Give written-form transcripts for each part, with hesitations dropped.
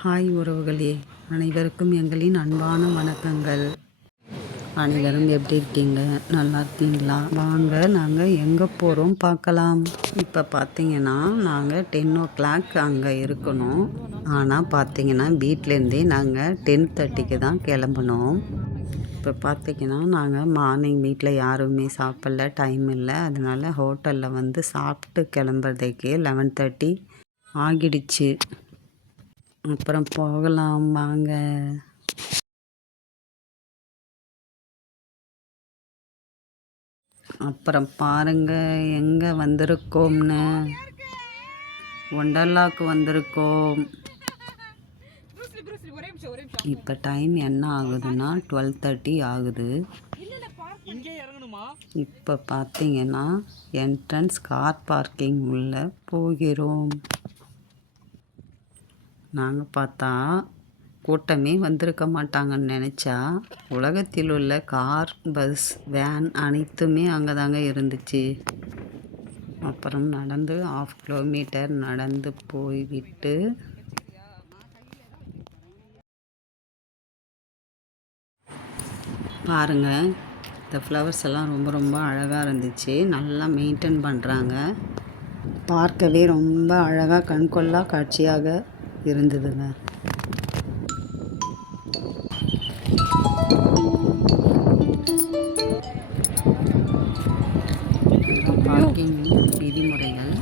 Hi உறவுகளே, அனைவருக்கும் எங்களின் அன்பான வணக்கங்கள். அனைவரும் எப்படி இருக்கீங்க? நல்லா இருக்கீங்களா? வாங்க நாங்கள் எங்கே போகிறோம் பார்க்கலாம். இப்போ பார்த்தீங்கன்னா நாங்கள் 10 o'clock அங்கே இருக்கணும். ஆனால் பார்த்தீங்கன்னா வீட்டிலேருந்தே நாங்கள் 10:30க்கு தான் கிளம்புனோம். இப்போ பார்த்தீங்கன்னா நாங்கள் மார்னிங் வீட்டில் யாருமே சாப்பிடல, டைம் இல்லை. அதனால ஹோட்டலில் வந்து சாப்பிட்டு கிளம்புறதுக்கே 11:30 ஆகிடுச்சு. அப்புறம் போகலாம் வாங்க. அப்புறம் பாருங்க எங்கே வந்திருக்கோம்னு. ஒண்டர்லாவுக்கு வந்திருக்கோம். இப்போ டைம் என்ன ஆகுதுன்னா 12:30 ஆகுது. இப்போ பார்த்தீங்கன்னா என்ட்ரன்ஸ் கார் பார்க்கிங் உள்ள போகிறோம். நாங்கள் பார்த்தா கூட்டமே வந்திருக்க மாட்டாங்கன்னு நினச்சா, உலகத்தில் உள்ள கார், பஸ், வேன் அனைத்துமே அங்கே தாங்க இருந்துச்சு. அப்புறம் நடந்து 1/2 கிலோமீட்டர் நடந்து போய்விட்டு பாருங்கள், இந்த ஃப்ளவர்ஸ் எல்லாம் ரொம்ப ரொம்ப அழகாக இருந்துச்சு. நல்லா மெயின்டைன் பண்ணுறாங்க. பார்க்கவே ரொம்ப அழகாக கண்கொள்ளா காட்சியாக இருந்ததுங்க. பார்க்கிங் விதிமுறைகள்.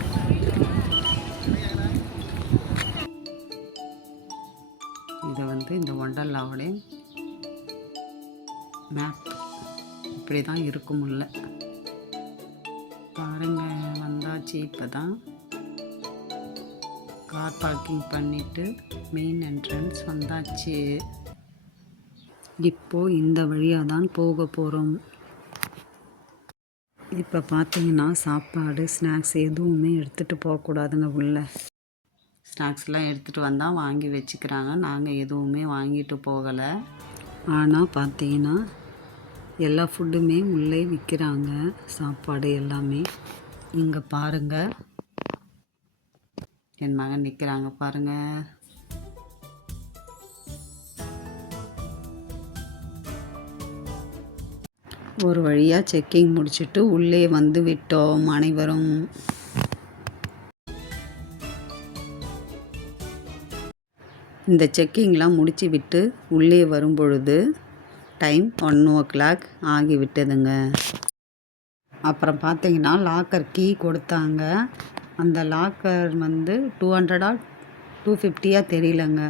இது வந்து இந்த ஒண்டர்லாவோடைய மேப் இப்படி தான் இருக்குமுல்ல. பாருங்க வந்தாச்சு. இப்போ தான் கார் பார்க்கிங் பண்ணிவிட்டு மெயின் என்ட்ரன்ஸ் வந்தாச்சு. இப்போது இந்த வழியாக தான் போக போகிறோம். இப்போ பார்த்தீங்கன்னா சாப்பாடு, ஸ்நாக்ஸ் எதுவுமே எடுத்துகிட்டு போகக்கூடாதுங்க. உள்ள ஸ்நாக்ஸ்லாம் எடுத்துகிட்டு வந்தால் வாங்கி வச்சுக்கிறாங்க. நாங்கள் எதுவுமே வாங்கிட்டு போகலை. ஆனால் பார்த்தீங்கன்னா எல்லா ஃபுட்டுமே உள்ளே விற்கிறாங்க. சாப்பாடு எல்லாமே. இங்கே பாருங்கள், என் மகன் நிற்கிறாங்க பாருங்கள். ஒரு வழியாக செக்கிங் முடிச்சுட்டு உள்ளே வந்து விட்டோம் அனைவரும். இந்த செக்கிங்லாம் முடிச்சு விட்டு உள்ளே வரும் பொழுது டைம் 1 o'clock ஆகிவிட்டதுங்க. அப்புறம் பார்த்தீங்கன்னா லாக்கர் கீ கொடுத்தாங்க. அந்த லாக்கர் வந்து 200 250 தெரியலங்க.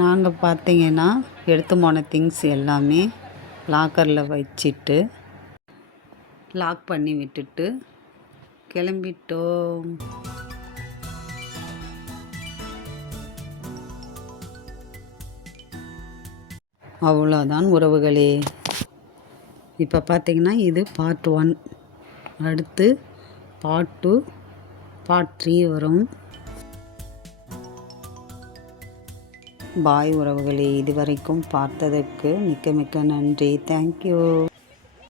நாங்கள் பார்த்தீங்கன்னா எடுத்து போன திங்ஸ் எல்லாமே லாக்கரில் வச்சுட்டு லாக் பண்ணி விட்டுட்டு கிளம்பிட்டோம். அவ்வளோதான் உறவுகளே. இப்போ பார்த்தீங்கன்னா இது பார்ட் 1. அடுத்து பார்ட் 2, பார்ட் 3 வரும். பாய் உறவுகளே. இதுவரைக்கும் பார்த்ததற்கு மிக்க மிக்க நன்றி. தேங்க்யூ.